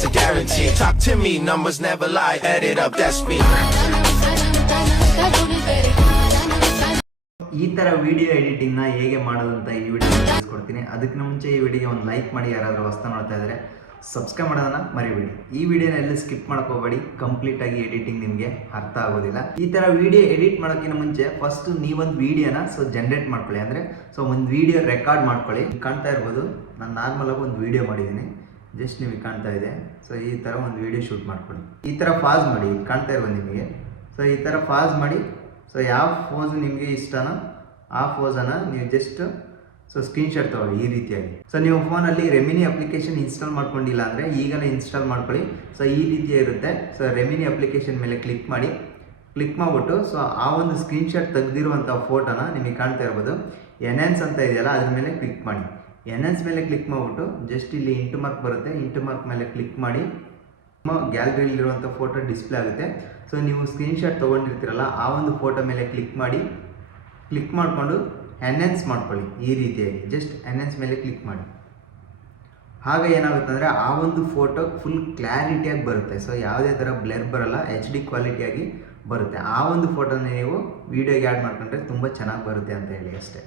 that's a guarantee. Talk to me, numbers never lie. Add it up, that's me. ಈ ಥರ video ಎಡಿಟಿಂಗ್ನ ಹೇಗೆ ಮಾಡೋದು ಅಂತ ಈ ವಿಡಿಯೋ ತಿಳಿಸ್ಕೊಡ್ತೀನಿ. ಅದಕ್ಕಿಂತ ಮುಂಚೆ ಈ ವಿಡಿಯೋಗೆ ಒಂದು ಲೈಕ್ ಮಾಡಿ, ಯಾರಾದರೂ ಹೊಸ್ತಾ ನೋಡ್ತಾ ಇದ್ದಾರೆ ಸಬ್ಸ್ಕ್ರೈಬ್ ಮಾಡೋದನ್ನ ಮರಿಬೇಡಿ. ಈ ವಿಡಿಯೋನ ಎಲ್ಲಿ ಸ್ಕಿಪ್ ಮಾಡ್ಕೋಬೇಡಿ, ಕಂಪ್ಲೀಟಾಗಿ ಎಡಿಟಿಂಗ್ ನಿಮಗೆ ಅರ್ಥ ಆಗೋದಿಲ್ಲ. ಈ ಥರ ವಿಡಿಯೋ ಎಡಿಟ್ ಮಾಡೋಕ್ಕಿಂತ ಮುಂಚೆ ಫಸ್ಟ್ ನೀವೊಂದು ವಿಡಿಯೋನ ಜನರೇಟ್ ಮಾಡ್ಕೊಳ್ಳಿ. ಅಂದರೆ ಒಂದು ವಿಡಿಯೋ ರೆಕಾರ್ಡ್ ಮಾಡ್ಕೊಳ್ಳಿ. ಕಾಣ್ತಾ ಇರ್ಬೋದು, ನಾನು ನಾರ್ಮಲಾಗಿ ಒಂದು ವಿಡಿಯೋ ಮಾಡಿದ್ದೀನಿ, ಜಸ್ಟ್ ನಿಮಗೆ ಕಾಣ್ತಾ ಇದೆ. ಈ ಥರ ಒಂದು ವಿಡಿಯೋ ಶೂಟ್ ಮಾಡ್ಕೊಳ್ಳಿ. ಈ ಥರ ಪಾಸ್ ಮಾಡಿ, ಕಾಣ್ತಾ ಇರ್ಬೋದು ನಿಮಗೆ. ಈ ಥರ ಪಾಸ್ ಮಾಡಿ. ಯಾವ ಪೋಸ್ ನಿಮಗೆ ಇಷ್ಟನೋ ಆ ಪೋಸನ್ನು ನೀವು ಜಸ್ಟ್ ಸ್ಕ್ರೀನ್ಶಾಟ್ ತೊಗೊಳ್ಳಿ ಈ ರೀತಿಯಾಗಿ. ನೀವು ಫೋನಲ್ಲಿ ರೆಮಿನಿ ಅಪ್ಲಿಕೇಶನ್ ಇನ್ಸ್ಟಾಲ್ ಮಾಡ್ಕೊಂಡಿಲ್ಲ ಅಂದರೆ ಈಗಲೇ ಇನ್ಸ್ಟಾಲ್ ಮಾಡ್ಕೊಳ್ಳಿ. ಈ ರೀತಿ ಇರುತ್ತೆ. ರೆಮಿನಿ ಅಪ್ಲಿಕೇಶನ್ ಮೇಲೆ ಕ್ಲಿಕ್ ಮಾಡಿ. ಕ್ಲಿಕ್ ಮಾಡಿಬಿಟ್ಟು ಆ ಒಂದು ಸ್ಕ್ರೀನ್ಶಾಟ್ ತೆಗೆದಿರುವಂಥ ಫೋಟೋನ ನಿಮಗೆ ಕಾಣ್ತಾ ಇರ್ಬೋದು. ಎನ್ಹ್ಯಾನ್ಸ್ ಅಂತ ಇದೆಯಲ್ಲ, ಅದ್ರ ಮೇಲೆ ಕ್ಲಿಕ್ ಮಾಡಿ. ಎನ್ಹ್ಯಾನ್ಸ್ ಮೇಲೆ ಕ್ಲಿಕ್ ಮಾಡಿಬಿಟ್ಟು ಜಸ್ಟ್ ಇಲ್ಲಿ ಇಂಟು ಮಾರ್ಕ್ ಬರುತ್ತೆ, ಇಂಟು ಮಾರ್ಕ್ ಮೇಲೆ ಕ್ಲಿಕ್ ಮಾಡಿ. ಗ್ಯಾಲರಿಯಲ್ಲಿರುವಂಥ ಫೋಟೋ ಡಿಸ್ಪ್ಲೇ ಆಗುತ್ತೆ. ನೀವು ಸ್ಕ್ರೀನ್ಶಾಟ್ ತೊಗೊಂಡಿರ್ತೀರಲ್ಲ ಆ ಒಂದು ಫೋಟೋ ಮೇಲೆ ಕ್ಲಿಕ್ ಮಾಡಿ. ಕ್ಲಿಕ್ ಮಾಡಿಕೊಂಡು ಎನ್ಹ್ಯಾನ್ಸ್ ಮಾಡ್ಕೊಳ್ಳಿ ಈ ರೀತಿಯಾಗಿ. ಜಸ್ಟ್ ಎನ್ಹ್ಯಾನ್ಸ್ ಮೇಲೆ ಕ್ಲಿಕ್ ಮಾಡಿ. ಆಗ ಏನಾಗುತ್ತೆ ಅಂದರೆ ಆ ಒಂದು ಫೋಟೋ ಫುಲ್ ಕ್ಲಾರಿಟಿಯಾಗಿ ಬರುತ್ತೆ. ಯಾವುದೇ ಥರ ಬ್ಲರ್ ಬರಲ್ಲ, HD ಕ್ವಾಲಿಟಿಯಾಗಿ ಬರುತ್ತೆ. ಆ ಒಂದು ಫೋಟೋನ ನೀವು ವೀಡಿಯೋಗೆ ಆ್ಯಡ್ ಮಾಡ್ಕೊಂಡ್ರೆ ತುಂಬ ಚೆನ್ನಾಗಿ ಬರುತ್ತೆ ಅಂತ ಹೇಳಿ ಅಷ್ಟೇ.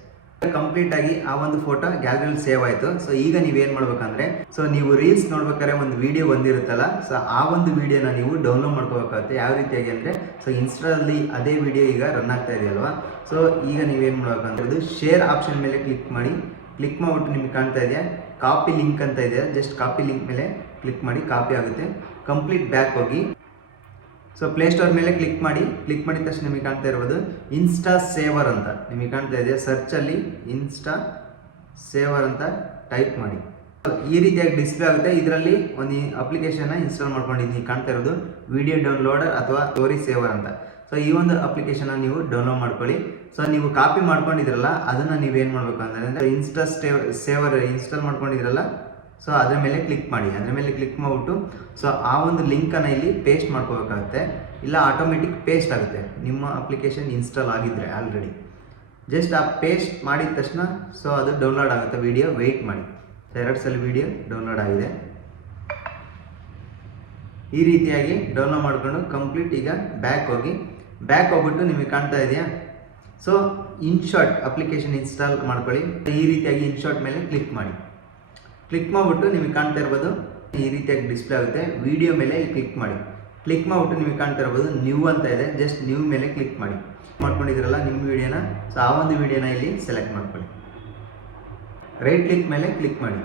ಕಂಪ್ಲೀಟಾಗಿ ಆ ಒಂದು ಫೋಟೋ ಗ್ಯಾಲರಿಯಲ್ಲಿ ಸೇವ್ ಆಯಿತು. ಈಗ ನೀವೇನು ಮಾಡ್ಬೇಕಂದ್ರೆ ನೀವು ರೀಲ್ಸ್ ನೋಡ್ಬೇಕಾದ್ರೆ ಒಂದು ವಿಡಿಯೋ ಬಂದಿರುತ್ತಲ್ಲ, ಆ ಒಂದು ವಿಡಿಯೋನ ನೀವು ಡೌನ್ಲೋಡ್ ಮಾಡ್ಕೋಬೇಕಾಗುತ್ತೆ. ಯಾವ ರೀತಿಯಾಗಿ ಅಂದರೆ ಇನ್ಸ್ಟಾದಲ್ಲಿ ಅದೇ ವಿಡಿಯೋ ಈಗ ರನ್ ಆಗ್ತಾ ಇದೆಯಲ್ವಾ. ಈಗ ನೀವೇನು ಮಾಡ್ಬೇಕಂದ್ರೆ ಇದು ಶೇರ್ ಆಪ್ಷನ್ ಮೇಲೆ ಕ್ಲಿಕ್ ಮಾಡಿ. ಕ್ಲಿಕ್ ಮಾಡಿಬಿಟ್ಟು ನಿಮಗೆ ಕಾಣ್ತಾ ಇದೆಯಾ ಕಾಪಿ ಲಿಂಕ್ ಅಂತ ಇದೆ, ಜಸ್ಟ್ ಕಾಪಿ ಲಿಂಕ್ ಮೇಲೆ ಕ್ಲಿಕ್ ಮಾಡಿ. ಕಾಪಿ ಆಗುತ್ತೆ. ಕಂಪ್ಲೀಟ್ ಬ್ಯಾಕ್ ಹೋಗಿ ಪ್ಲೇಸ್ಟೋರ್ ಮೇಲೆ ಕ್ಲಿಕ್ ಮಾಡಿ. ಕ್ಲಿಕ್ ಮಾಡಿದ ತಕ್ಷಣ ನಿಮಗೆ ಕಾಣ್ತಾ ಇರ್ಬೋದು ಇನ್ಸ್ಟಾ ಸೇವರ್ ಅಂತ ನಿಮಗೆ ಕಾಣ್ತಾ ಇದೆ. ಸರ್ಚಲ್ಲಿ ಇನ್ಸ್ಟಾ ಸೇವರ್ ಅಂತ ಟೈಪ್ ಮಾಡಿ. ಈ ರೀತಿಯಾಗಿ ಡಿಸ್ಪ್ಲೇ ಆಗುತ್ತೆ. ಇದರಲ್ಲಿ ಒಂದು ಅಪ್ಲಿಕೇಶನ್ನ ಇನ್ಸ್ಟಾಲ್ ಮಾಡ್ಕೊಂಡಿದ್ದೀನಿ, ಕಾಣ್ತಾ ಇರೋದು ವಿಡಿಯೋ ಡೌನ್ಲೋಡರ್ ಅಥವಾ ಸ್ಟೋರಿ ಸೇವರ್ ಅಂತ. ಈ ಒಂದು ಅಪ್ಲಿಕೇಶನ್ನ ನೀವು ಡೌನ್ಲೋಡ್ ಮಾಡ್ಕೊಳ್ಳಿ. ನೀವು ಕಾಪಿ ಮಾಡ್ಕೊಂಡಿದ್ರಲ್ಲ ಅದನ್ನು ನೀವೇನು ಮಾಡಬೇಕು ಅಂದರೆ ಇನ್ಸ್ಟಾ ಸೇವರ್ ಇನ್ಸ್ಟಾಲ್ ಮಾಡ್ಕೊಂಡಿದ್ರಲ್ಲ, ಅದರ ಮೇಲೆ ಕ್ಲಿಕ್ ಮಾಡಿ. ಅದರ ಮೇಲೆ ಕ್ಲಿಕ್ ಮಾಡಿಬಿಟ್ಟು ಆ ಒಂದು ಲಿಂಕನ್ನು ಇಲ್ಲಿ ಪೇಸ್ಟ್ ಮಾಡ್ಕೋಬೇಕಾಗುತ್ತೆ. ಇಲ್ಲ ಆಟೋಮೆಟಿಕ್ ಪೇಸ್ಟ್ ಆಗುತ್ತೆ ನಿಮ್ಮ ಅಪ್ಲಿಕೇಶನ್ ಇನ್ಸ್ಟಾಲ್ ಆಗಿದ್ದರೆ ಆಲ್ರೆಡಿ. ಜಸ್ಟ್ ಆ ಪೇಸ್ಟ್ ಮಾಡಿದ ತಕ್ಷಣ ಅದು ಡೌನ್ಲೋಡ್ ಆಗುತ್ತೆ ವಿಡಿಯೋ. ವೆಯ್ಟ್ ಮಾಡಿ. 2 ಸಲ ವಿಡಿಯೋ ಡೌನ್ಲೋಡ್ ಆಗಿದೆ. ಈ ರೀತಿಯಾಗಿ ಡೌನ್ಲೋಡ್ ಮಾಡಿಕೊಂಡು ಕಂಪ್ಲೀಟ್ ಈಗ ಬ್ಯಾಕ್ ಹೋಗ್ಬಿಟ್ಟು ನಿಮಗೆ ಕಾಣ್ತಾ ಇದೆಯಾ ಇನ್ಶಾಟ್ ಅಪ್ಲಿಕೇಶನ್ ಇನ್ಸ್ಟಾಲ್ ಮಾಡ್ಕೊಳ್ಳಿ. ಈ ರೀತಿಯಾಗಿ ಇನ್ಶಾಟ್ ಮೇಲೆ ಕ್ಲಿಕ್ ಮಾಡಿ. ಕ್ಲಿಕ್ ಮಾಡಿಬಿಟ್ಟು ನಿಮಗೆ ಕಾಣ್ತಾ ಇರ್ಬೋದು ಈ ರೀತಿಯಾಗಿ ಡಿಸ್ಪ್ಲೇ ಆಗುತ್ತೆ. ವಿಡಿಯೋ ಮೇಲೆ ಕ್ಲಿಕ್ ಮಾಡಿ. ಕ್ಲಿಕ್ ಮಾಡಿಬಿಟ್ಟು ನಿಮಗೆ ಕಾಣ್ತಾ ಇರ್ಬೋದು ನ್ಯೂ ಅಂತ ಇದೆ, ಜಸ್ಟ್ ನ್ಯೂ ಮೇಲೆ ಕ್ಲಿಕ್ ಮಾಡಿ. ಮಾಡ್ಕೊಂಡಿದ್ರಲ್ಲ ನಿಮ್ಮ ವಿಡಿಯೋನ, ಆ ಒಂದು ವಿಡಿಯೋನ ಇಲ್ಲಿ ಸೆಲೆಕ್ಟ್ ಮಾಡ್ಕೊಳ್ಳಿ. ರೈಟ್ ಕ್ಲಿಕ್ ಮೇಲೆ ಕ್ಲಿಕ್ ಮಾಡಿ.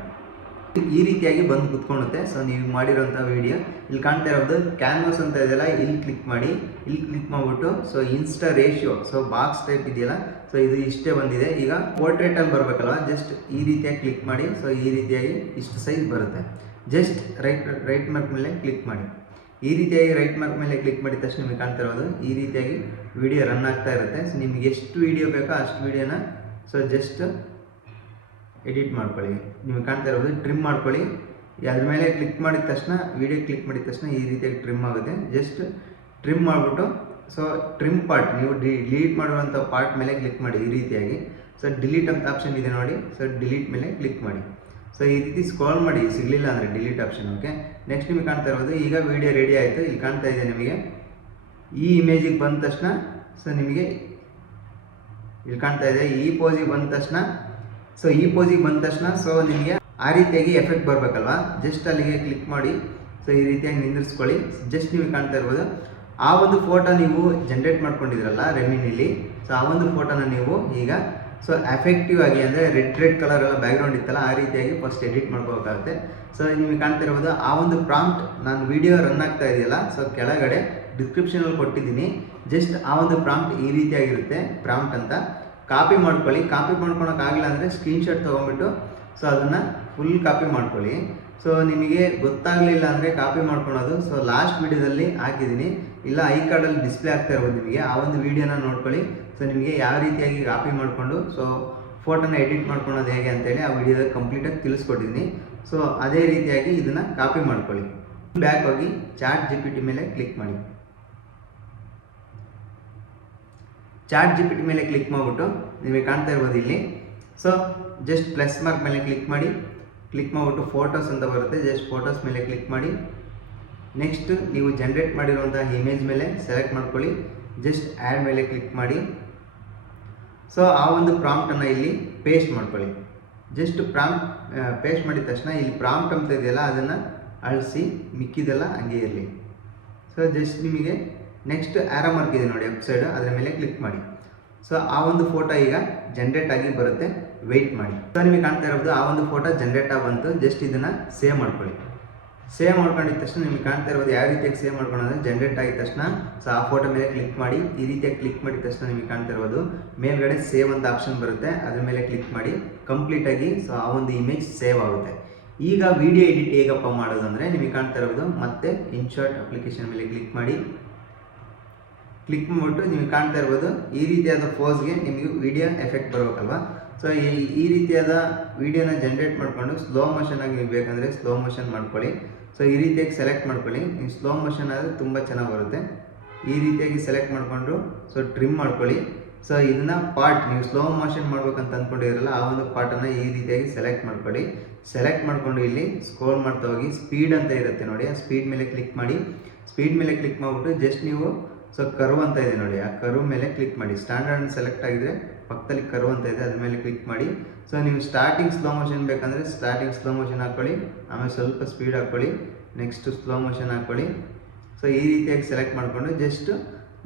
ಈ ರೀತಿಯಾಗಿ ಬಂದು ಕುತ್ಕೊಳ್ಳುತ್ತೆ. ನೀವು ಮಾಡಿರೋಂಥ ವಿಡಿಯೋ ಇಲ್ಲಿ ಕಾಣ್ತಾ ಇರೋದು ಕ್ಯಾನ್ವಾಸ್ ಅಂತ ಇದೆಯಲ್ಲ, ಇಲ್ಲಿ ಕ್ಲಿಕ್ ಮಾಡಿ. ಇಲ್ಲಿ ಕ್ಲಿಕ್ ಮಾಡಿಬಿಟ್ಟು ಇನ್ಸ್ಟಾ ರೇಷಿಯೋ ಬಾಕ್ಸ್ ಟೈಪ್ ಇದೆಯಲ್ಲ, ಇದು ಇಷ್ಟೇ ಬಂದಿದೆ. ಈಗ ಪೋರ್ಟ್ರೇಟಲ್ಲಿ ಬರಬೇಕಲ್ವ, ಜಸ್ಟ್ ಈ ರೀತಿಯಾಗಿ ಕ್ಲಿಕ್ ಮಾಡಿ. ಈ ರೀತಿಯಾಗಿ ಇಷ್ಟು ಸೈಜ್ ಬರುತ್ತೆ. ಜಸ್ಟ್ ರೈಟ್ ಮಾರ್ಕ್ ಮೇಲೆ ಕ್ಲಿಕ್ ಮಾಡಿ. ಈ ರೀತಿಯಾಗಿ ರೈಟ್ ಮಾರ್ಕ್ ಮೇಲೆ ಕ್ಲಿಕ್ ಮಾಡಿದ ತಕ್ಷಣ ನಿಮಗೆ ಕಾಣ್ತಾ ಇರೋದು ಈ ರೀತಿಯಾಗಿ ವಿಡಿಯೋ ರನ್ ಆಗ್ತಾ ಇರುತ್ತೆ. ನಿಮಗೆ ಎಷ್ಟು ವಿಡಿಯೋ ಬೇಕೋ ಅಷ್ಟು ವಿಡಿಯೋನ ಜಸ್ಟ್ ಎಡಿಟ್ ಮಾಡ್ಕೊಳ್ಳಿ. ನಿಮಗೆ ಕಾಣ್ತಾ ಇರೋದು ಟ್ರಿಮ್ ಮಾಡ್ಕೊಳ್ಳಿ. ಅದ್ರ ಮೇಲೆ ಕ್ಲಿಕ್ ಮಾಡಿದ ತಕ್ಷಣ ವಿಡಿಯೋ ಕ್ಲಿಕ್ ಮಾಡಿದ ತಕ್ಷಣ ಈ ರೀತಿಯಾಗಿ ಟ್ರಿಮ್ ಆಗುತ್ತೆ. ಜಸ್ಟ್ ಟ್ರಿಮ್ ಮಾಡಿಬಿಟ್ಟು ಟ್ರಿಮ್ ಪಾರ್ಟ್ ನೀವು ಡಿಲೀಟ್ ಮಾಡಿರುವಂಥ ಪಾರ್ಟ್ ಮೇಲೆ ಕ್ಲಿಕ್ ಮಾಡಿ. ಈ ರೀತಿಯಾಗಿ ಡಿಲೀಟ್ ಅಂತ ಆಪ್ಷನ್ ಇದೆ ನೋಡಿ, ಡಿಲೀಟ್ ಮೇಲೆ ಕ್ಲಿಕ್ ಮಾಡಿ. ಈ ರೀತಿ ಸ್ಕ್ರಾಲ್ ಮಾಡಿ, ಸಿಗಲಿಲ್ಲ ಅಂದರೆ ಡಿಲೀಟ್ ಆಪ್ಷನ್. ಓಕೆ, ನೆಕ್ಸ್ಟ್ ನಿಮಗೆ ಕಾಣ್ತಾ ಇರೋದು ಈಗ ವಿಡಿಯೋ ರೆಡಿ ಆಯಿತು. ಇಲ್ಲಿ ಕಾಣ್ತಾ ಇದೆ ನಿಮಗೆ ಈ ಇಮೇಜಿಗೆ ಬಂದ ತಕ್ಷಣ ನಿಮಗೆ ಇಲ್ಲಿ ಕಾಣ್ತಾ ಇದೆ ಈ ಪೋಸಿಗೆ ಬಂದ ತಕ್ಷಣ ಈ ಪೋಸಿಗೆ ಬಂದ ತಕ್ಷಣ ನಿಮಗೆ ಆ ರೀತಿಯಾಗಿ ಎಫೆಕ್ಟ್ ಬರಬೇಕಲ್ವಾ, ಜಸ್ಟ್ ಅಲ್ಲಿಗೆ ಕ್ಲಿಕ್ ಮಾಡಿ. ಈ ರೀತಿಯಾಗಿ ನಿಂದಿರಿಸ್ಕೊಳ್ಳಿ. ಜಸ್ಟ್ ನಿಮಗೆ ಕಾಣ್ತಾ ಇರ್ಬೋದು ಆ ಒಂದು ಫೋಟೋ ನೀವು ಜನ್ರೇಟ್ ಮಾಡ್ಕೊಂಡಿದ್ರಲ್ಲ ರೆಮಿನಿಲಿ, ಆ ಒಂದು ಫೋಟೋನ ನೀವು ಈಗ ಎಫೆಕ್ಟಿವ್ ಆಗಿ ಅಂದರೆ ರೆಡ್ ಕಲರ್ ಎಲ್ಲ ಬ್ಯಾಕ್ಗ್ರೌಂಡ್ ಇತ್ತಲ್ಲ, ಆ ರೀತಿಯಾಗಿ ಫಸ್ಟ್ ಎಡಿಟ್ ಮಾಡ್ಕೋಬೇಕಾಗುತ್ತೆ. ನಿಮಗೆ ಕಾಣ್ತಾ ಇರ್ಬೋದು ಆ ಒಂದು ಪ್ರಾಂಪ್ಟ್ ನಾನು ವಿಡಿಯೋ ರನ್ ಆಗ್ತಾ ಇದೆಯಲ್ಲ, ಕೆಳಗಡೆ ಡಿಸ್ಕ್ರಿಪ್ಷನಲ್ಲಿ ಕೊಟ್ಟಿದ್ದೀನಿ. ಜಸ್ಟ್ ಆ ಒಂದು ಪ್ರಾಂಪ್ಟ್ ಈ ರೀತಿಯಾಗಿರುತ್ತೆ. ಪ್ರಾಂಪ್ಟ್ ಅಂತ ಕಾಪಿ ಮಾಡ್ಕೊಳ್ಳಿ. ಕಾಪಿ ಮಾಡ್ಕೊಳಕ್ಕಾಗಲ್ಲ ಅಂದರೆ ಸ್ಕ್ರೀನ್ಶಾಟ್ ತೊಗೊಂಡ್ಬಿಟ್ಟು ಅದನ್ನು ಫುಲ್ ಕಾಪಿ ಮಾಡ್ಕೊಳ್ಳಿ. ನಿಮಗೆ ಗೊತ್ತಾಗಲಿಲ್ಲ ಅಂದರೆ ಕಾಪಿ ಮಾಡ್ಕೊಳೋದು ಲಾಸ್ಟ್ ವಿಡಿಯೋದಲ್ಲಿ ಹಾಕಿದ್ದೀನಿ, ಇಲ್ಲ ಐ ಕಾರ್ಡಲ್ಲಿ ಡಿಸ್ಪ್ಲೇ ಆಗ್ತಾ ಇರ್ಬೋದು ನಿಮಗೆ. ಆ ಒಂದು ವಿಡಿಯೋನ ನೋಡ್ಕೊಳ್ಳಿ. ನಿಮಗೆ ಯಾವ ರೀತಿಯಾಗಿ ಕಾಪಿ ಮಾಡಿಕೊಂಡು ಫೋಟೋನ ಎಡಿಟ್ ಮಾಡ್ಕೊಳೋದು ಹೇಗೆ ಅಂತೇಳಿ ಆ ವಿಡಿಯೋದಲ್ಲಿ ಕಂಪ್ಲೀಟಾಗಿ ತಿಳಿಸ್ಕೊಟ್ಟಿದ್ದೀನಿ. ಅದೇ ರೀತಿಯಾಗಿ ಇದನ್ನು ಕಾಪಿ ಮಾಡ್ಕೊಳ್ಳಿ. ಬ್ಯಾಕ್ ಹೋಗಿ ChatGPT ಮೇಲೆ ಕ್ಲಿಕ್ ಮಾಡಿ. ChatGPT ಮೇಲೆ ಕ್ಲಿಕ್ ಮಾಡಿಬಿಟ್ಟು ನಿಮಗೆ ಕಾಣ್ತಾ ಇರ್ಬೋದು ಇಲ್ಲಿ ಜಸ್ಟ್ ಪ್ಲಸ್ ಮಾರ್ಕ್ ಮೇಲೆ ಕ್ಲಿಕ್ ಮಾಡಿ. ಕ್ಲಿಕ್ ಮಾಡಿಬಿಟ್ಟು ಫೋಟೋಸ್ ಅಂತ ಬರುತ್ತೆ, ಜಸ್ಟ್ ಫೋಟೋಸ್ ಮೇಲೆ ಕ್ಲಿಕ್ ಮಾಡಿ. ನೆಕ್ಸ್ಟ್ ನೀವು ಜನ್ರೇಟ್ ಮಾಡಿರುವಂಥ ಇಮೇಜ್ ಮೇಲೆ ಸೆಲೆಕ್ಟ್ ಮಾಡ್ಕೊಳ್ಳಿ, ಜಸ್ಟ್ ಆ್ಯಡ್ ಮೇಲೆ ಕ್ಲಿಕ್ ಮಾಡಿ. ಸೊ ಆ ಒಂದು ಪ್ರಾಂಪ್ಟನ್ನು ಇಲ್ಲಿ ಪೇಸ್ಟ್ ಮಾಡ್ಕೊಳ್ಳಿ. ಜಸ್ಟ್ ಪೇಸ್ಟ್ ಮಾಡಿದ ತಕ್ಷಣ ಇಲ್ಲಿ ಪ್ರಾಂಪ್ಟ್ ಅಂತ ಇದೆಯಲ್ಲ ಅದನ್ನು ಅಳಿಸಿ, ಮಿಕ್ಕಿದೆಲ್ಲ ಹಂಗೆ ಇರಲಿ. ಸೊ ಜಸ್ಟ್ ನಿಮಗೆ ನೆಕ್ಸ್ಟ್ ಆರೋ ಮಾರ್ಕ್ ಇದೆ ನೋಡಿ ವೆಬ್ಸೈಡ್, ಅದರ ಮೇಲೆ ಕ್ಲಿಕ್ ಮಾಡಿ. ಸೊ ಆ ಒಂದು ಫೋಟೋ ಈಗ ಜನ್ರೇಟ್ ಆಗಿ ಬರುತ್ತೆ, ವೆಯ್ಟ್ ಮಾಡಿ. ಸೊ ನಿಮಗೆ ಕಾಣ್ತಾ ಇರೋದು ಆ ಒಂದು ಫೋಟೋ ಜನ್ರೇಟ್ ಆಗಿ ಬಂತು. ಜಸ್ಟ್ ಇದನ್ನು ಸೇವ್ ಮಾಡ್ಕೊಳ್ಳಿ. ಸೇವ್ ಮಾಡ್ಕೊಂಡಿದ ತಕ್ಷಣ ನಿಮಗೆ ಕಾಣ್ತಾ ಇರೋದು ಯಾವ ರೀತಿಯಾಗಿ ಸೇವ್ ಮಾಡ್ಕೊಳ್ಳೋದ್ರೆ ಜನ್ರೇಟ್ ಆಗಿದ ತಕ್ಷಣ ಸೊ ಆ ಫೋಟೋ ಮೇಲೆ ಕ್ಲಿಕ್ ಮಾಡಿ. ಈ ರೀತಿಯಾಗಿ ಕ್ಲಿಕ್ ಮಾಡಿದ ತಕ್ಷಣ ನಿಮಗೆ ಕಾಣ್ತಾ ಇರೋದು ಮೇಲ್ಗಡೆ ಸೇವ್ ಅಂತ ಆಪ್ಷನ್ ಬರುತ್ತೆ, ಅದ್ರ ಮೇಲೆ ಕ್ಲಿಕ್ ಮಾಡಿ. ಕಂಪ್ಲೀಟಾಗಿ ಸೊ ಆ ಒಂದು ಇಮೇಜ್ ಸೇವ್ ಆಗುತ್ತೆ. ಈಗ ವಿಡಿಯೋ ಎಡಿಟ್ ಹೇಗಪ್ಪ ಮಾಡೋದು ಅಂದರೆ ನಿಮಗೆ ಕಾಣ್ತಾ ಇರೋದು ಮತ್ತೆ ಇನ್ಶರ್ಟ್ ಅಪ್ಲಿಕೇಶನ್ ಮೇಲೆ ಕ್ಲಿಕ್ ಮಾಡಿ. ಕ್ಲಿಕ್ ಮಾಡಿಬಿಟ್ಟು ನಿಮಗೆ ಕಾಣ್ತಾ ಇರ್ಬೋದು ಈ ರೀತಿಯಾದ ಪೋಸ್ಗೆ ನಿಮಗೆ ವಿಡಿಯೋ ಎಫೆಕ್ಟ್ ಬರಬೇಕಲ್ವಾ. ಸೊ ಈ ರೀತಿಯಾದ ವಿಡಿಯೋನ ಜನ್ರೇಟ್ ಮಾಡಿಕೊಂಡು ಸ್ಲೋ ಮೋಷನ್ ಆಗಿ ನೀವು ಬೇಕಂದರೆ ಸ್ಲೋ ಮೋಷನ್ ಮಾಡ್ಕೊಳ್ಳಿ. ಸೊ ಈ ರೀತಿಯಾಗಿ ಸೆಲೆಕ್ಟ್ ಮಾಡ್ಕೊಳ್ಳಿ. ನೀವು ಸ್ಲೋ ಮೋಷನ್ ಆದರೆ ತುಂಬ ಚೆನ್ನಾಗಿ ಬರುತ್ತೆ. ಈ ರೀತಿಯಾಗಿ ಸೆಲೆಕ್ಟ್ ಮಾಡಿಕೊಂಡು ಸೊ ಟ್ರಿಮ್ ಮಾಡ್ಕೊಳ್ಳಿ. ಸೊ ಇದನ್ನು ಪಾರ್ಟ್ ನೀವು ಸ್ಲೋ ಮೋಷನ್ ಮಾಡ್ಬೇಕಂತ ಅಂದ್ಕೊಂಡಿರಲ್ಲ, ಆ ಒಂದು ಪಾರ್ಟನ್ನು ಈ ರೀತಿಯಾಗಿ ಸೆಲೆಕ್ಟ್ ಮಾಡ್ಕೊಳ್ಳಿ. ಸೆಲೆಕ್ಟ್ ಮಾಡಿಕೊಂಡು ಇಲ್ಲಿ ಸ್ಕ್ರೋಲ್ ಮಾಡ್ತಾ ಹೋಗಿ ಸ್ಪೀಡ್ ಅಂತ ಇರುತ್ತೆ ನೋಡಿ, ಆ ಸ್ಪೀಡ್ ಮೇಲೆ ಕ್ಲಿಕ್ ಮಾಡಿ. ಸ್ಪೀಡ್ ಮೇಲೆ ಕ್ಲಿಕ್ ಮಾಡಿಬಿಟ್ಟು ಜಸ್ಟ್ ನೀವು ಸೊ ಕರ್ವ್ ಅಂತ ಇದೆ ನೋಡಿ, ಆ ಕರ್ವ್ ಮೇಲೆ ಕ್ಲಿಕ್ ಮಾಡಿ. ಸ್ಟ್ಯಾಂಡರ್ಡ್ ಸೆಲೆಕ್ಟ್ ಆಗಿದ್ರೆ ಪಕ್ಕದಲ್ಲಿ ಕರ್ವ್ ಅಂತ ಇದೆ, ಅದ್ರ ಮೇಲೆ ಕ್ಲಿಕ್ ಮಾಡಿ. ಸೊ ನೀವು ಸ್ಟಾರ್ಟಿಂಗ್ ಸ್ಲೋ ಮೋಷನ್ ಬೇಕಂದರೆ ಸ್ಟಾರ್ಟಿಂಗ್ ಸ್ಲೋ ಮೋಷನ್ ಹಾಕ್ಕೊಳ್ಳಿ, ಆಮೇಲೆ ಸ್ವಲ್ಪ ಸ್ಪೀಡ್ ಹಾಕ್ಕೊಳ್ಳಿ, ನೆಕ್ಸ್ಟ್ ಸ್ಲೋ ಮೋಷನ್ ಹಾಕ್ಕೊಳ್ಳಿ. ಸೊ ಈ ರೀತಿಯಾಗಿ ಸೆಲೆಕ್ಟ್ ಮಾಡಿಕೊಂಡು ಜಸ್ಟ್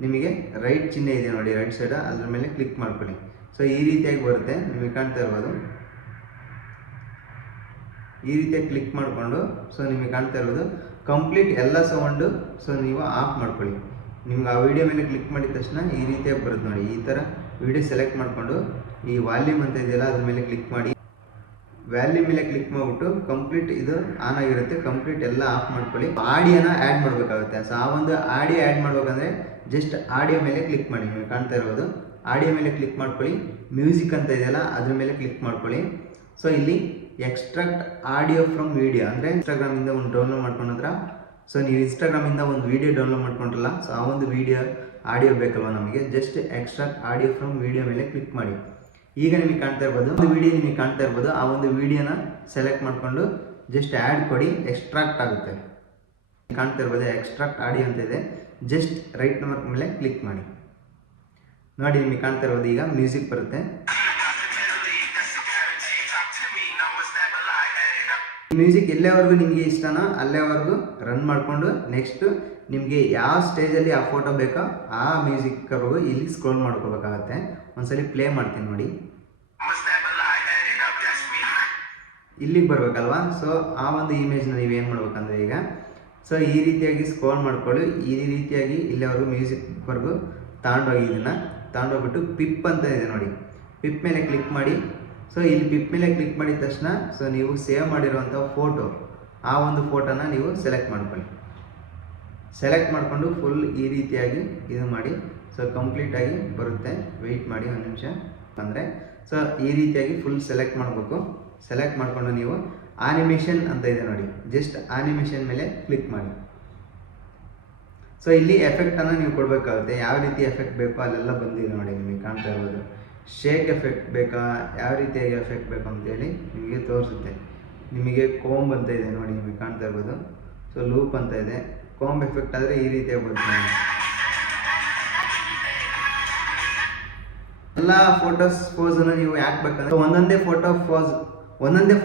ನಿಮಗೆ ರೈಟ್ ಚಿಹ್ನೆ ಇದೆ ನೋಡಿ ರೈಟ್ ಸೈಡ್, ಅದ್ರ ಮೇಲೆ ಕ್ಲಿಕ್ ಮಾಡ್ಕೊಳ್ಳಿ. ಸೊ ಈ ರೀತಿಯಾಗಿ ಬರುತ್ತೆ, ನಿಮಗೆ ಕಾಣ್ತಾ ಇರ್ಬೋದು. ಈ ರೀತಿಯಾಗಿ ಕ್ಲಿಕ್ ಮಾಡಿಕೊಂಡು ಸೊ ನಿಮಗೆ ಕಾಣ್ತಾ ಇರೋದು ಕಂಪ್ಲೀಟ್ ಎಲ್ಲ ಸೌಂಡು ಸೊ ನೀವು ಆಫ್ ಮಾಡ್ಕೊಳ್ಳಿ. ನಿಮ್ಗೆ ಆ ವಿಡಿಯೋ ಮೇಲೆ ಕ್ಲಿಕ್ ಮಾಡಿದ ತಕ್ಷಣ ಈ ರೀತಿಯಾಗಿ ಬರುತ್ತೆ ನೋಡಿ. ಈ ಥರ ವಿಡಿಯೋ ಸೆಲೆಕ್ಟ್ ಮಾಡಿಕೊಂಡು ಈ ವಾಲ್ಯೂಮ್ ಅಂತ ಇದೆಯಲ್ಲ ಅದ್ರ ಮೇಲೆ ಕ್ಲಿಕ್ ಮಾಡಿ. ವ್ಯಾಲ್ಯೂಮ್ ಮೇಲೆ ಕ್ಲಿಕ್ ಮಾಡಿಬಿಟ್ಟು ಕಂಪ್ಲೀಟ್ ಇದು ಆನ್ ಆಗಿರುತ್ತೆ, ಕಂಪ್ಲೀಟ್ ಎಲ್ಲ ಆಫ್ ಮಾಡ್ಕೊಳ್ಳಿ. ಆಡಿಯೋನ ಆ್ಯಡ್ ಮಾಡಬೇಕಾಗುತ್ತೆ. ಸೊ ಆ ಒಂದು ಆಡಿಯೋ ಆ್ಯಡ್ ಮಾಡ್ಬೇಕಂದ್ರೆ ಜಸ್ಟ್ ಆಡಿಯೋ ಮೇಲೆ ಕ್ಲಿಕ್ ಮಾಡಿ. ನೀವು ಕಾಣ್ತಾ ಇರೋದು ಆಡಿಯೋ ಮೇಲೆ ಕ್ಲಿಕ್ ಮಾಡ್ಕೊಳ್ಳಿ. ಮ್ಯೂಸಿಕ್ ಅಂತ ಇದೆಯಲ್ಲ ಅದ್ರ ಮೇಲೆ ಕ್ಲಿಕ್ ಮಾಡ್ಕೊಳ್ಳಿ. ಸೊ ಇಲ್ಲಿ ಎಕ್ಸ್ಟ್ರಾಕ್ಟ್ ಆಡಿಯೋ ಫ್ರಮ್ ವಿಡಿಯೋ ಅಂದರೆ ಇನ್ಸ್ಟಾಗ್ರಾಮಿಂದ ಒಂದು ಡೌನ್ಲೋಡ್ ಮಾಡ್ಕೊಂಡ್ರ. ಸೊ ನೀವು ಇನ್ಸ್ಟಾಗ್ರಾಮಿಂದ ಒಂದು ವೀಡಿಯೋ ಡೌನ್ಲೋಡ್ ಮಾಡ್ಕೊಂಡ್ರಲ್ಲ, ಸೊ ಆ ಒಂದು ವೀಡಿಯೋ ಆಡಿಯೋ ಬೇಕಲ್ವ ನಮಗೆ, just extract audio from video ಮೇಲೆ ಕ್ಲಿಕ್ ಮಾಡಿ. ಈಗ ನಿಮಗೆ ಕಾಣ್ತಾ ಇರ್ಬೋದು ಒಂದು ವಿಡಿಯೋ ನಿಮಗೆ ಕಾಣ್ತಾ ಇರ್ಬೋದು. ಆ ಒಂದು ವಿಡಿಯೋನ ಸೆಲೆಕ್ಟ್ ಮಾಡಿಕೊಂಡು ಜಸ್ಟ್ ಆ್ಯಡ್ ಕೊಡಿ, ಎಕ್ಸ್ಟ್ರಾಕ್ಟ್ ಆಗುತ್ತೆ. ಕಾಣ್ತಾ ಇರ್ಬೋದು ಎಕ್ಸ್ಟ್ರಾಕ್ಟ್ ಆಡಿಯೋ ಅಂತ ಇದೆ, ಜಸ್ಟ್ ರೈಟ್ ಮಾರ್ಕ್ ಮೇಲೆ ಕ್ಲಿಕ್ ಮಾಡಿ. ನೋಡಿ ನಿಮಗೆ ಕಾಣ್ತಾ ಇರ್ಬೋದು ಈಗ ಮ್ಯೂಸಿಕ್ ಬರುತ್ತೆ. ಮ್ಯೂಸಿಕ್ ಎಲ್ಲೇವರೆಗೂ ನಿಮಗೆ ಇಷ್ಟನೋ ಅಲ್ಲೇವರೆಗೂ ರನ್ ಮಾಡಿಕೊಂಡು ನೆಕ್ಸ್ಟ್ ನಿಮಗೆ ಯಾವ ಸ್ಟೇಜಲ್ಲಿ ಆ ಫೋಟೋ ಬೇಕೋ ಆ ಮ್ಯೂಸಿಕ್ವರೆಗೂ ಇಲ್ಲಿ ಸ್ಕ್ರೋಲ್ ಮಾಡ್ಕೋಬೇಕಾಗತ್ತೆ. ಒಂದ್ಸಲಿ ಪ್ಲೇ ಮಾಡ್ತೀನಿ ನೋಡಿ, ಇಲ್ಲಿಗೆ ಬರಬೇಕಲ್ವಾ. ಸೊ ಆ ಒಂದು ಇಮೇಜ್ನ ನೀವೇನು ಮಾಡ್ಬೇಕಂದ್ರೆ ಈಗ ಸೊ ಈ ರೀತಿಯಾಗಿ ಸ್ಕ್ರೋಲ್ ಮಾಡ್ಕೊಳ್ಳಿ. ಈ ರೀತಿಯಾಗಿ ಇಲ್ಲಿವರೆಗೂ ಮ್ಯೂಸಿಕ್ವರೆಗೂ ತಗೊಂಡೋಗಿ ಇದನ್ನು ತಗೊಂಡೋಗ್ಬಿಟ್ಟು ಪಿಪ್ ಅಂತ ಇದೆ ನೋಡಿ, ಪಿಪ್ ಮೇಲೆ ಕ್ಲಿಕ್ ಮಾಡಿ. ಸೊ ಇಲ್ಲಿ ಪಿಪ್ ಮೇಲೆ ಕ್ಲಿಕ್ ಮಾಡಿದ ತಕ್ಷಣ ಸೊ ನೀವು ಸೇವ್ ಮಾಡಿರುವಂಥ ಫೋಟೋ ಆ ಒಂದು ಫೋಟೋನ ನೀವು ಸೆಲೆಕ್ಟ್ ಮಾಡ್ಕೊಳ್ಳಿ. ಸೆಲೆಕ್ಟ್ ಮಾಡಿಕೊಂಡು ಫುಲ್ ಈ ರೀತಿಯಾಗಿ ಇದು ಮಾಡಿ. ಸೊ ಕಂಪ್ಲೀಟಾಗಿ ಬರುತ್ತೆ, ವೆಯ್ಟ್ ಮಾಡಿ ಒಂದು ನಿಮಿಷ. ಅಂದರೆ ಸೊ ಈ ರೀತಿಯಾಗಿ ಫುಲ್ ಸೆಲೆಕ್ಟ್ ಮಾಡಬೇಕು. ಸೆಲೆಕ್ಟ್ ಮಾಡಿಕೊಂಡು ನೀವು ಆನಿಮೇಷನ್ ಅಂತ ಇದೆ ನೋಡಿ, ಜಸ್ಟ್ ಆನಿಮೇಷನ್ ಮೇಲೆ ಕ್ಲಿಕ್ ಮಾಡಿ. ಸೊ ಇಲ್ಲಿ ಎಫೆಕ್ಟನ್ನು ನೀವು ಕೊಡಬೇಕಾಗುತ್ತೆ. ಯಾವ ರೀತಿ ಎಫೆಕ್ಟ್ ಬೇಕೋ ಅಲ್ಲೆಲ್ಲ ಬಂದಿದೆ ನೋಡಿ, ನಿಮಗೆ ಕಾಣ್ತಾ ಇರ್ಬೋದು. ಶೇಕ್ ಎಫೆಕ್ಟ್ ಬೇಕಾ, ಯಾವ ರೀತಿಯಾಗಿ ಎಫೆಕ್ಟ್ ಬೇಕು ಅಂತೇಳಿ ನಿಮಗೆ ತೋರಿಸುತ್ತೆ. ನಿಮಗೆ ಕೋಂಬ್ ಅಂತ ಇದೆ ನೋಡಿ, ನಿಮಗೆ ಕಾಣ್ತಾ ಇರ್ಬೋದು. ಸೊ ಲೂಪ್ ಅಂತ ಇದೆ. ಕೋಂಬ್ ಎಫೆಕ್ಟ್ ಆದರೆ ಈ ರೀತಿಯಾಗಿ ಬರುತ್ತೆ. ಎಲ್ಲ ಫೋಟೋಸ್ ಪೋಸನ್ನು ನೀವು ಯಾಕೆ ಬೇಕಂದ್ರೆ ಒಂದೊಂದೇ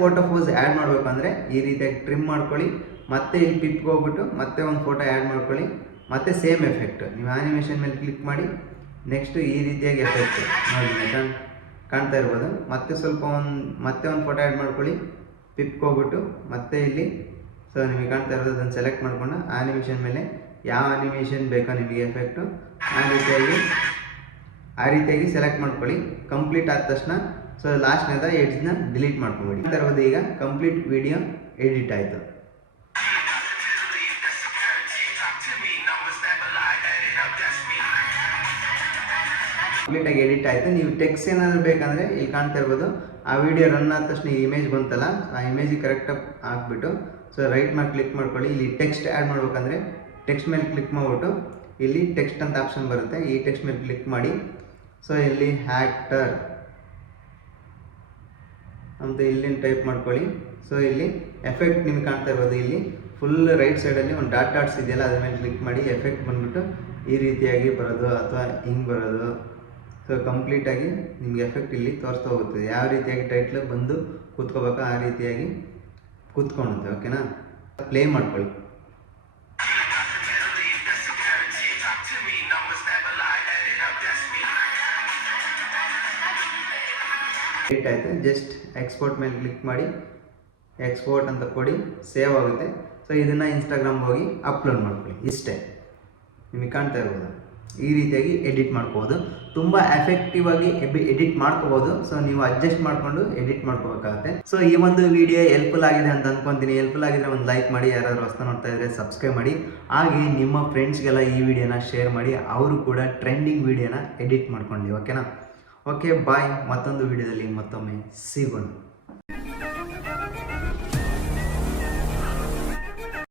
ಫೋಟೋ ಪೋಸ್ ಆ್ಯಡ್ ಮಾಡಬೇಕಂದ್ರೆ ಈ ರೀತಿಯಾಗಿ ಟ್ರಿಮ್ ಮಾಡ್ಕೊಳ್ಳಿ. ಮತ್ತೆ ಇಲ್ಲಿ ಪಿಪ್ಗೆ ಹೋಗ್ಬಿಟ್ಟು ಮತ್ತೆ ಒಂದು ಫೋಟೋ ಆ್ಯಡ್ ಮಾಡ್ಕೊಳ್ಳಿ. ಮತ್ತೆ ಸೇಮ್ ಎಫೆಕ್ಟ್ ನೀವು ಆನಿಮೇಷನ್ ಮೇಲೆ ಕ್ಲಿಕ್ ಮಾಡಿ. ನೆಕ್ಸ್ಟು ಈ ರೀತಿಯಾಗಿ ಎಫೆಕ್ಟ್ ನೋಡಿ ಕಾಣ್ತಾ ಇರ್ಬೋದು. ಮತ್ತೆ ಮತ್ತೆ ಒಂದು ಫೋಟೋ ಆ್ಯಡ್ ಮಾಡ್ಕೊಳ್ಳಿ. ಪಿಪ್ಗೆ ಹೋಗ್ಬಿಟ್ಟು ಮತ್ತೆ ಇಲ್ಲಿ ಸೊ ನಿಮಗೆ ಕಾಣ್ತಾ ಇರೋದು ಅದನ್ನು ಸೆಲೆಕ್ಟ್ ಮಾಡಿಕೊಂಡು ಆನಿಮೇಷನ್ ಮೇಲೆ ಯಾವ ಆನಿಮೇಷನ್ ಬೇಕೋ ನಿಮಗೆ ಎಫೆಕ್ಟು ಆ ರೀತಿಯಾಗಿ ಸೆಲೆಕ್ಟ್ ಮಾಡ್ಕೊಳ್ಳಿ. ಕಂಪ್ಲೀಟ್ ಆದ ತಕ್ಷಣ ಸೊ ಲಾಸ್ಟ್ನೇದ ಎಡ್ಜ್ನ ಡಿಲೀಟ್ ಮಾಡ್ಕೊಂಬಿಡಿ. ಈ ಥರದ್ದು ಈಗ ಕಂಪ್ಲೀಟ್ ವಿಡಿಯೋ ಎಡಿಟ್ ಆಯಿತು. ಕಂಪ್ಲೀಟಾಗಿ ಎಡಿಟ್ ಆಯಿತು. ನೀವು ಟೆಕ್ಸ್ಟ್ ಏನಾದರೂ ಬೇಕಂದರೆ ಇಲ್ಲಿ ಕಾಣ್ತಾ ಇರ್ಬೋದು. ಆ ವಿಡಿಯೋ ರನ್ ಆದ ತಕ್ಷಣ ಈ ಇಮೇಜ್ ಬಂತಲ್ಲ, ಆ ಇಮೇಜಿಗೆ ಕರೆಕ್ಟಾಗಿ ಹಾಕ್ಬಿಟ್ಟು ಸೊ ರೈಟ್ ಮಾಡಿ ಕ್ಲಿಕ್ ಮಾಡ್ಕೊಳ್ಳಿ. ಇಲ್ಲಿ ಟೆಕ್ಸ್ಟ್ ಆ್ಯಡ್ ಮಾಡ್ಬೇಕಂದ್ರೆ ಟೆಕ್ಸ್ಟ್ ಮೇಲೆ ಕ್ಲಿಕ್ ಮಾಡಿಬಿಟ್ಟು ಇಲ್ಲಿ ಟೆಕ್ಸ್ಟ್ ಅಂತ ಆಪ್ಷನ್ ಬರುತ್ತೆ, ಈ ಟೆಕ್ಸ್ಟ್ ಮೇಲೆ ಕ್ಲಿಕ್ ಮಾಡಿ. ಸೊ ಇಲ್ಲಿ ಆ್ಯಕ್ಟರ್ ಅಂತ ಇಲ್ಲಿನ ಟೈಪ್ ಮಾಡ್ಕೊಳ್ಳಿ. ಸೊ ಇಲ್ಲಿ ಎಫೆಕ್ಟ್ ನಿಮ್ಗೆ ಕಾಣ್ತಾ ಇರ್ಬೋದು, ಇಲ್ಲಿ ಫುಲ್ ರೈಟ್ ಸೈಡಲ್ಲಿ ಒಂದು ಡಾಟ್ಸ್ ಇದೆಯಲ್ಲ ಅದ್ರ ಮೇಲೆ ಕ್ಲಿಕ್ ಮಾಡಿ ಎಫೆಕ್ಟ್ ಬಂದ್ಬಿಟ್ಟು ಈ ರೀತಿಯಾಗಿ ಬರೋದು ಅಥವಾ ಹಿಂಗೆ ಬರೋದು. ಸೊ ಕಂಪ್ಲೀಟಾಗಿ ನಿಮಗೆ ಎಫೆಕ್ಟ್ ಇಲ್ಲಿ ತೋರಿಸ್ತಾ ಹೋಗುತ್ತದೆ. ಯಾವ ರೀತಿಯಾಗಿ ಟೈಟ್ಲ್ ಬಂದು ಕೂತ್ಕೋಬೇಕೋ ಆ ರೀತಿಯಾಗಿ ಕೂತ್ಕೊಳ್ಳುತ್ತೆ. ಓಕೆನಾ, ಪ್ಲೇ ಮಾಡ್ಕೊಳ್ಳಿ. ಹಿಟ್ ಆಯಿತು. ಜಸ್ಟ್ ಎಕ್ಸ್ಪೋರ್ಟ್ ಮೇಲೆ ಕ್ಲಿಕ್ ಮಾಡಿ ಎಕ್ಸ್ಪೋರ್ಟ್ ಅಂತ ಕೊಡಿ, ಸೇವ್ ಆಗುತ್ತೆ. ಸೊ ಇದನ್ನು ಇನ್ಸ್ಟಾಗ್ರಾಮ್ಗೆ ಹೋಗಿ ಅಪ್ಲೋಡ್ ಮಾಡ್ಕೊಳ್ಳಿ. ಇಷ್ಟೇ, ನಿಮಗೆ ಕಾಣ್ತಾ ಇರ್ಬೋದು. ಈ ರೀತಿಯಾಗಿ ಎಡಿಟ್ ಮಾಡ್ಕೋಬೋದು. ತುಂಬ ಎಫೆಕ್ಟಿವ್ ಆಗಿ ಎಡಿಟ್ ಮಾಡ್ಕೋಬೋದು. ಸೊ ನೀವು ಅಡ್ಜಸ್ಟ್ ಮಾಡಿಕೊಂಡು ಎಡಿಟ್ ಮಾಡ್ಕೋಬೇಕಾಗುತ್ತೆ. ಸೊ ಈ ಒಂದು ವಿಡಿಯೋ ಹೆಲ್ಪ್ಫುಲ್ ಆಗಿದೆ ಅಂತ ಅಂದ್ಕೊತೀನಿ. ಹೆಲ್ಪ್ಫುಲ್ ಆಗಿದ್ರೆ ಒಂದು ಲೈಕ್ ಮಾಡಿ, ಯಾರಾದರೂ ಹೊಸ ನೋಡ್ತಾ ಇದ್ದರೆ ಸಬ್ಸ್ಕ್ರೈಬ್ ಮಾಡಿ. ಹಾಗೆ ನಿಮ್ಮ ಫ್ರೆಂಡ್ಸ್ಗೆಲ್ಲ ಈ ವಿಡಿಯೋನ ಶೇರ್ ಮಾಡಿ, ಅವರು ಕೂಡ ಟ್ರೆಂಡಿಂಗ್ ವಿಡಿಯೋನ ಎಡಿಟ್ ಮಾಡ್ಕೊಳ್ಳಿ. ಓಕೆನಾ? ಓಕೆ, ಬಾಯ್. ಮತ್ತೊಂದು ವಿಡಿಯೋದಲ್ಲಿ ಮತ್ತೊಮ್ಮೆ ಸಿಗೋಣ.